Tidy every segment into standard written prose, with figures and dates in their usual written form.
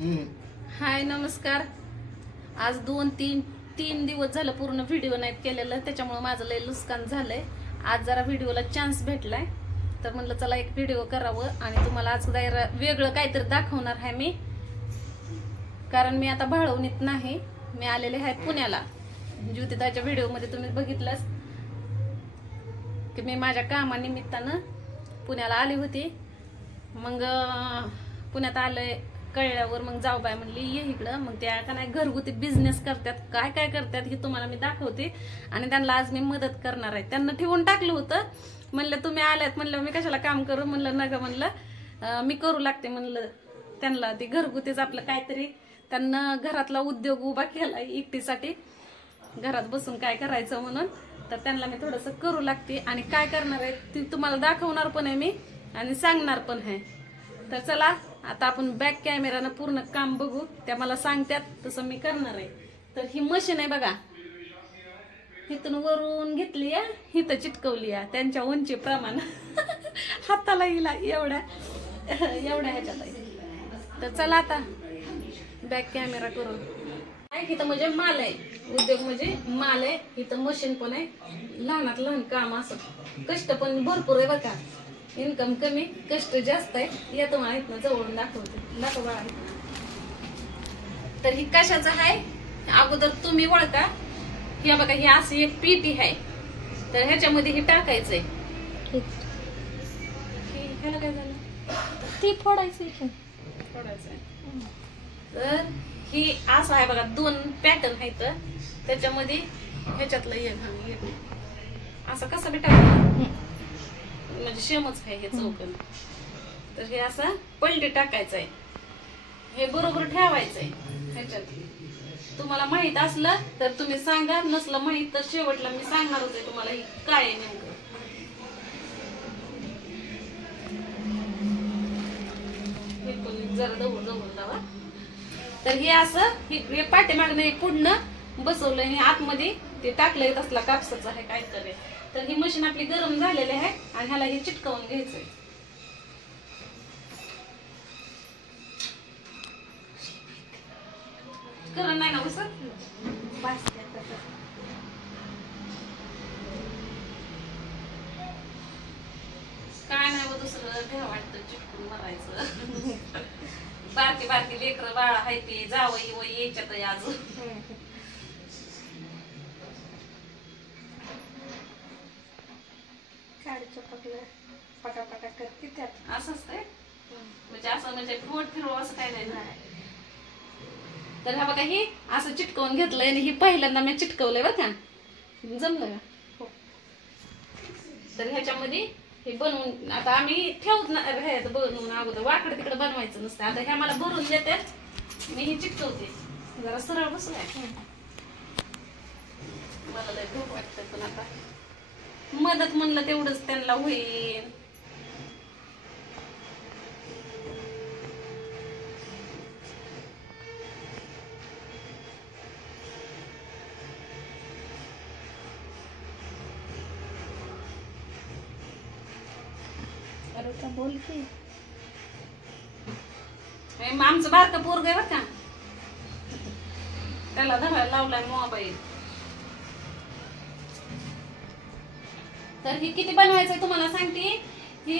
हाय नमस्कार. आज 2-3 दिवस झालं पूर्ण व्हिडिओ नाहीत केलेलं, त्याच्यामुळे माझं लय नुकसान झालंय. आज जरा व्हिडिओला चान्स भेटलाय तर म्हणलं चला एक व्हिडिओ करावं आणि तुम्हाला आज जरा वेगळं काहीतरी दाखवणार आहे मी. कारण मी आता भाळवणीत नाही, मी आलेले आहे पुण्याला. ज्योतिताच्या व्हिडिओमध्ये तुम्ही बघितलंच की मी माझ्या कामानिमित्तानं पुण्याला आली होती. मग पुण्यात आलंय कळल्यावर मग जाऊ बाय म्हणली ये इकडं. मग त्या का नाही घरगुती बिझनेस करतात, काय काय करतात हे तुम्हाला मी दाखवते आणि त्यांना आज मी मदत करणार आहे. त्यांना ठेवून टाकलं होतं, म्हणलं तुम्ही आल्यात म्हणलं मी कशाला काम करू, म्हणलं नका, म्हणलं मी करू लागते म्हणलं त्यांना. ते घरगुतीच आपलं काहीतरी त्यांना घरातला उद्योग उभा केला एकटीसाठी, घरात बसून काय करायचं म्हणून. तर त्यांना मी थोडंसं करू लागते आणि काय करणार आहे ती तुम्हाला दाखवणार पण आहे मी आणि सांगणार पण आहे. तर चला आता आपण बॅक कॅमेरानं पूर्ण काम बघू. त्या मला सांगतात तसं मी करणार आहे. तर ही मशीन आहे बघा, इथून वरून घेतली आहे, इथं चिटकवली आहे त्यांच्या उंचीप्रमाण हाताला हिला एवढ्या ह्याच्यात आहे. तर चला आता बॅक कॅमेरा करून. इथं म्हणजे माल आहे, उद्योग म्हणजे माल आहे. इथं मशीन पण आहे, लहानात लहान काम असं. कष्ट पण भरपूर आहे बघा, इन्कम कमी कष्ट जास्त आहे. या तुम्हाला इथनं जवळून दाखवते, दाखव बघा. तर ही कशाचं आहे अगोदर तुम्ही ओळखा. हे बघा ही अशी एक पीटी आहे, तर ह्याच्यामध्ये हे टाकायचंय. ह्याला काय झालं ती फोडायचं तर ही असं आहे बघा, 2 पॅटर्न आहेत त्याच्यामध्ये. ह्याच्यातलं एक असं कसं बी टाकलं म्हणजे शेमच आहे हे चौकन. तर हे असं पलटी टाकायचं आहे, हे बरोबर ठेवायचंय ह्याच्यात. तुम्हाला माहित असलं तर तुम्ही सांगा, नसलं माहित तर शेवटला मी सांगणार होते तुम्हाला ही काय आहे नेमकं. हे पण जरा जवळ जवळ लावा. तर हे असं हे पाठीमागनं एक पुढनं बसवलंय आणि आतमध्ये ते टाकलंय तसला कापसाचं आहे काहीतरी. तर ही मशीन आपली गरम झालेली आहे आणि ह्याला हे चिटकवून घ्यायचंय. करण नाही ना उसर काय नाही, दुसरं घ्या वाटतं चिटकून मारायचं. बारकी बारकी लेकरं बाळ आहे ते जावई व यायच्यात अजून. पटापटा करते त्यात असंच काय म्हणजे असं म्हणजे फिरव असं काय नाही. तर हा बघा ही असं चिटकवून घेतलंय आणि ही पहिल्यांदा मी चिटकवलंय बघा, जमलं का. तर ह्याच्यामध्ये हे बनवून आता आम्ही ठेवत नाही बनवून, अगोदर वाकड तिकडे बनवायचं नसतं. आता ह्या मला भरून देते, मी ही चिटकवते. जरा सरळ बसलाय, मला लय भूक वाटतं पण आता मदत म्हणलं तेवढंच त्यांना होईल. अरे का बोल की आमचं बारकं पोरग आहे बरं का, त्याला धरायला लावलाय मोबाईल. तर ही किती बनवायचंय तुम्हाला सांगते. ही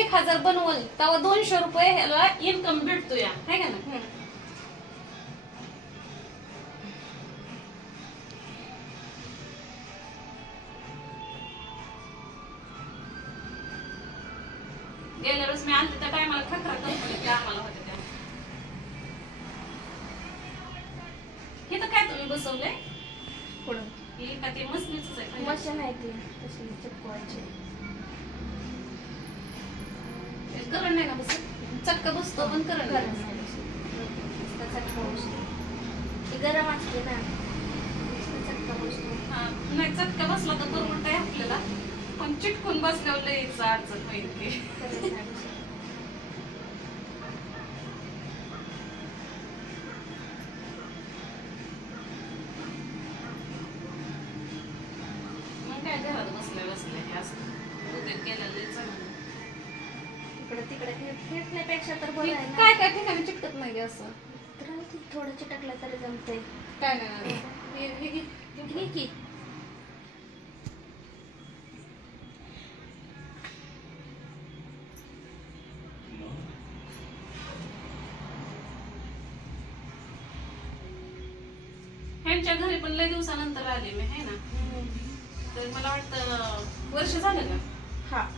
1000 बनवल तेव्हा 200 रुपये ह्याला इन्कम भेटतो या, है का ना. गेल्या वेळेस मी आणते त्या टायमाला खखरा कंपनीत आम्हाला होत्या त्या. हे तर काय तुम्ही बसवलंय पुढं ही का ते मशनीच आहे. मशीन आहे ती तशी चिपकवायची. करंट नाही ना बसत, चक्क बसतो पण करंट नाही चटका बसतो, ती गरम असते ना, चटका बसतो. हा नाही चटका बसला तर बरोबर काय आपल्याला, पण चिटकून बसल्यावर लईच अडचण होईल की. मग काय घरात बसल्या बसल्या असं उद्योग केलेलं चांगलं. तिकडे तिकडे फिरण्यापेक्षा तर बरं आहे ना. काय काय ठिकाणी चिटकत नाही गॅस. चिटकला तरी जमतंय. काय नाही हे घे. घे की. ह्यांच्या घरी पण लय दिवसानंतर आले मी है ना. तर मला वाटतं वर्ष झालं का. हा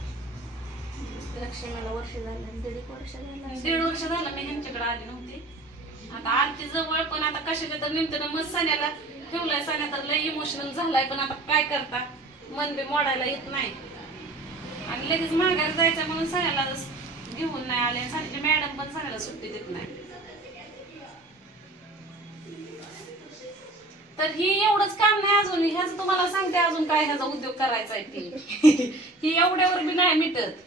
लक्ष्मीला वर्ष झालं. 1.5 वर्ष झालं. 1.5 वर्ष झालं मी ह्यांच्याकडे आली नव्हती. आता आरती जवळ पण आता कशाच्या तर निमित्तानं मग सण्याला ठेवलाय. सण्या तर लय इमोशनल झालाय पण आता काय करता मन बी मोडायला येत नाही. आणि लगेच माघारी जायचं म्हणून सण्याला घेऊन नाही आले. सण्याची मॅडम पण सण्याला सुट्टी देत नाही. तर ही एवढंच काम नाही अजून. ह्याच तुम्हाला सांगते अजून काय ह्याचा उद्योग करायचा आहे ती. ही एवढ्यावर बी नाही मिटत.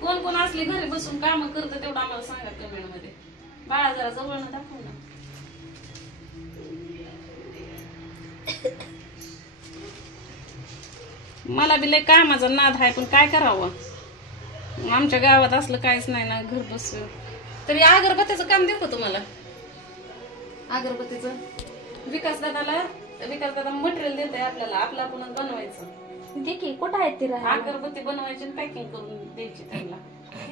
कोण कोण असले घरी बसून काम करतं तेवढं आम्हाला सांगा कमेंट मध्ये. बाळा जरा जवळ ना दाखव ना. मला बी लय कामाचा नाद आहे पण काय करावं. आमच्या गावात असलं काहीच नाही ना घर बसून. तरी अगरबत्तीचं काम देऊ का तुम्हाला. अगरबत्तीचं विकास दादा मटेरियल देत आहे आपल्याला. आपलं आपणच बनवायचं. दे की. कुठं आहेत ती राहायला? अगरबत्ती बनवायची आणि पॅकिंग करून द्यायची त्यांना.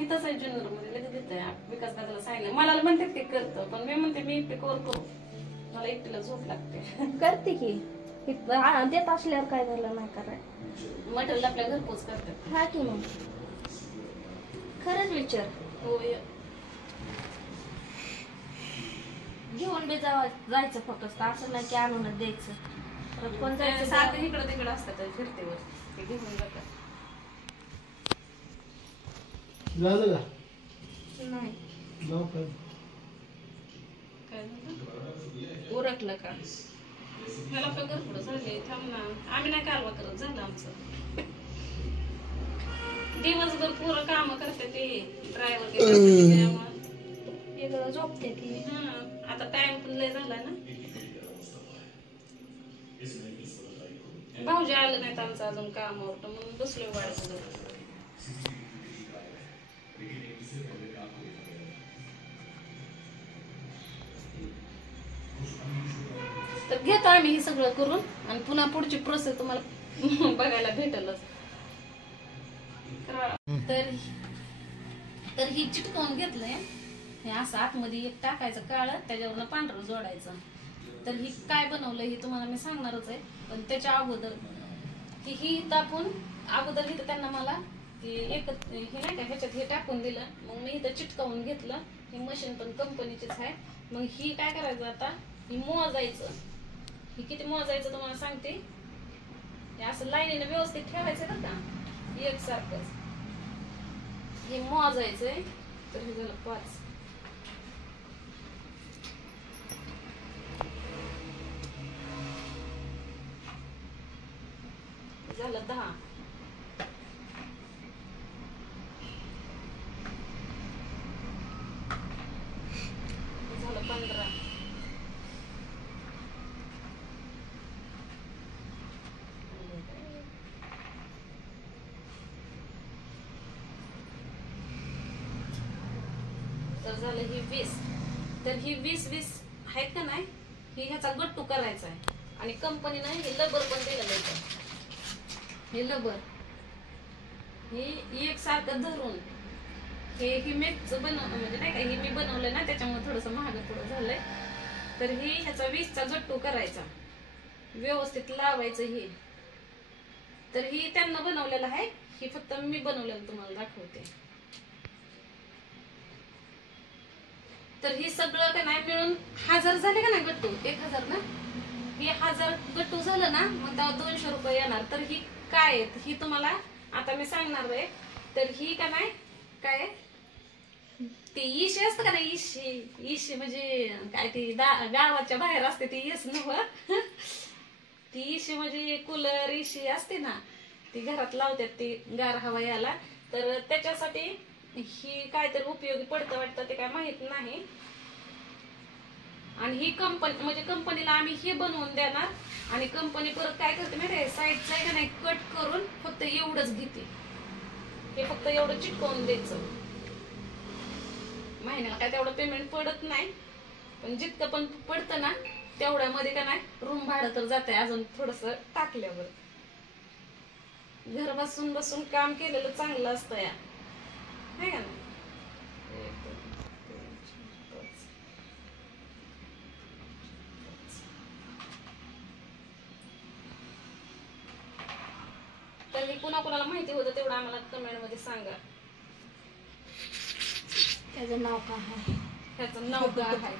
इथंच आहे जुन्नर मध्ये लगेच देत आहे. विकास दादाला सांगितलं. मला म्हणतात ते करतं पण मी म्हणते मी एकटे कवर करू. मला एकटीला झोप लागते. करते की. देत असल्यावर काय झालं नाही कराय. मटेरियल आपल्या घरपोच करतात. हा की मग खरंच विचार. होय. घेऊन बी जायचं फक्त. असं नाही की आणूनच द्यायचं. परत कोण जायचं सारखं इकडं तिकडं असतात फिरतेवर ते घेऊन जातात. झालं का नाही. लवकर काय झालं. उरकलं का. मला पण घरपुढं झाले. थांब ना. आम्ही नाही कालवा करत. झालं आमचं. दिवसभर पुरं काम करते ते ड्रायव्हर वेगळं झोपते ती. आता टाइम पण लय झालाय ना. भाऊजी आलं नाहीत आमचं अजून कामावर तर म्हणून बसलोय वाढत. तर घेतो आम्ही हे सगळं करून आणि पुन्हा पुढची प्रोसेस तुम्हाला बघायला भेटेलच. तर ही चिटकवून घेतलंय. हे असं आतमध्ये एक टाकायचं काळं त्याच्यावरनं पांढरं जोडायचं. तर ही काय बनवलंय हे तुम्हाला मी सांगणारच आहे. पण त्याच्या अगोदर की ही तापून अगोदर इथं त्यांना मला एक हे नाही का ह्याच्यात हे टाकून दिलं. मग मी इथं चिटकावून घेतलं. ही मशीन पण कंपनीचीच आहे. मग ही काय करायचं आता ही मोजायचं. ही किती मोजायचं तुम्हाला सांगते. हे असं लाईनीने व्यवस्थित ठेवायचं बरं का एकसारखंच. हे मोजायचंय. तर हे झालं 5. झालं 10. झालं 15. तर झालं ही 20. तर ही 20 आहेत का नाही. ही ह्याचा गट्टू करायचा आहे. आणि कंपनीनं हे लबर पण दिलेलं आहे. हे लबर हे एक सारखं धरून हे मेच म्हणजे नाही का. हे मी बनवलं ना त्याच्यामुळे थोडस महाग थोडं झालंय. तर ही ह्याचा 20चा गट्टू करायचा. व्यवस्थित लावायचं हे. तर ही त्यांना बनवलेलं आहे. ही फक्त मी बनवलेलं तुम्हाला दाखवते. तर ही सगळं का नाही मिळून 1000 झाले का नाही गट्टू. 1000 ना. हे 1000 गट्टू झालं ना मग तेव्हा 200 रुपये येणार. तर ही काय ही तुम्हाला आता मी सांगणार आहे. तर ही का नाही काय ती इशी असतं का नाही. इशी म्हणजे काय ती गावाच्या बाहेर असते ती येस नव. ती इशी म्हणजे कूलर इशी असते ना ती घरात लावतात ती गार हवा याला. तर त्याच्यासाठी ही काहीतरी उपयोगी पडतं वाटतं ते काय माहित नाही. आणि ही कंपनी म्हणजे कंपनीला आम्ही हे बनवून देणार आणि कंपनी परत काय करते माहिती साईडचं आहे का नाही कट करून फक्त एवढंच घेते. हे फक्त एवढं चिटकवून द्यायचं. महिन्याला काय तेवढं पेमेंट पडत नाही, पण जितकं पण पडतं ना तेवढ्यामध्ये का नाही रूम भाडं तर जाते अजून थोडस टाकल्यावर. घर बसून बसून काम केलेलं चांगलं असतं या, है का ना. 1 2 3 4 5. तर हे कुणाकुणाला माहिती होतं तेवढं आम्हाला कमेंट मध्ये सांगा. त्याचं नाव काय आहे? ह्याचं नाव काय आहे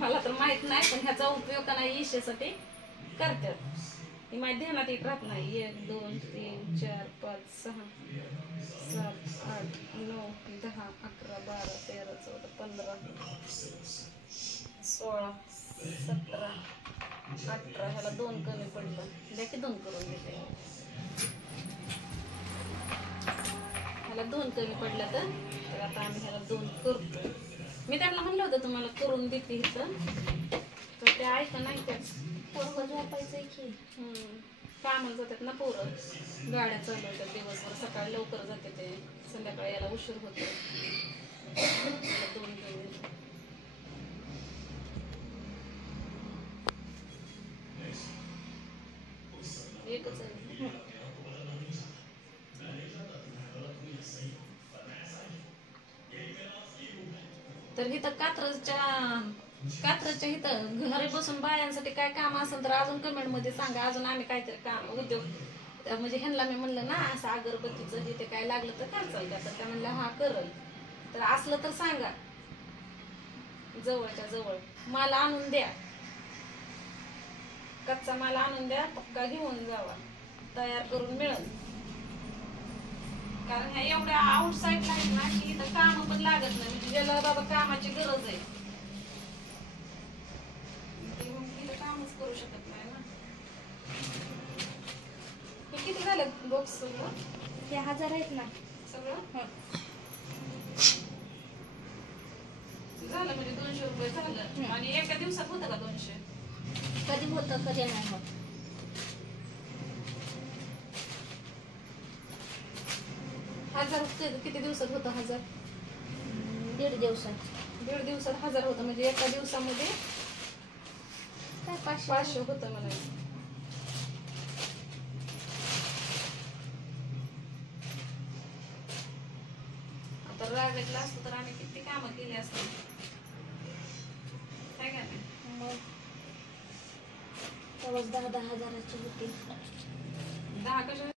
मला तर माहित नाही, पण ह्याचा उपयोग का नाही इशेसाठी करतात हे माझ्या ध्यानात येत राहत नाही. 1 2 3 4 5 6 7 8 9 10 11 12 13 14 15 16 17 18. ह्याला 2 कमी पडलं, द्या की 2 करून देते. ह्याला 2 कमी पडलं तर आता आम्ही ह्याला 2 करतो. मी त्यांना म्हणलं होतं तुम्हाला करून देते इथं, तर ते ऐका नाही त्याच. पोरगं झोपायचंय की. कामाला जातात ना पोरं, गाड्या चालवतात दिवसभर. सकाळी लवकर जाते ते, संध्याकाळी यायला उशीर होतो. 2 कमी. एकच आहे. तर इथं कात्रजच्या इथं घरी बसून बायांसाठी काय काम असेल तर अजून कमेंट मध्ये सांगा. अजून आम्ही काहीतरी काम उद्योग म्हणजे ह्यांना मी म्हणलं ना असं अगरबत्तीचं हे ते काय लागलं तर करचाल का, तर त्या म्हणलं हा करल. तर असलं तर सांगा, जवळच्या जवळ माल आणून द्या, कच्चा माल आणून द्या, पक्का घेऊन जावा, तयार करून मिळेल. कारण ह्या एवढ्या आउटसाईडला आहेत ना की इथं काम पण लागत नाही, म्हणजे ज्याला बाबा कामाची गरज आहे ते मग इथं कामच करू शकत नाही ना. हे किती झालं बॉक्स सगळं? हे 1000 आहेत ना सगळं झालं म्हणजे 200 रुपये झालं. आणि एका दिवसात होतं का 200? कधी होतं कधी नाही होत. 1000 किती दिवसात होतं? 1000 1.5 दिवसात. 1.5 दिवसात 1000 होतं, म्हणजे एका दिवसामध्ये काय 500 होतं म्हणायचं. आता रागडला असतो तर आम्ही किती कामं केली असतील, काय का नाही. मग तेव्हाच 10,000 हजाराची होती.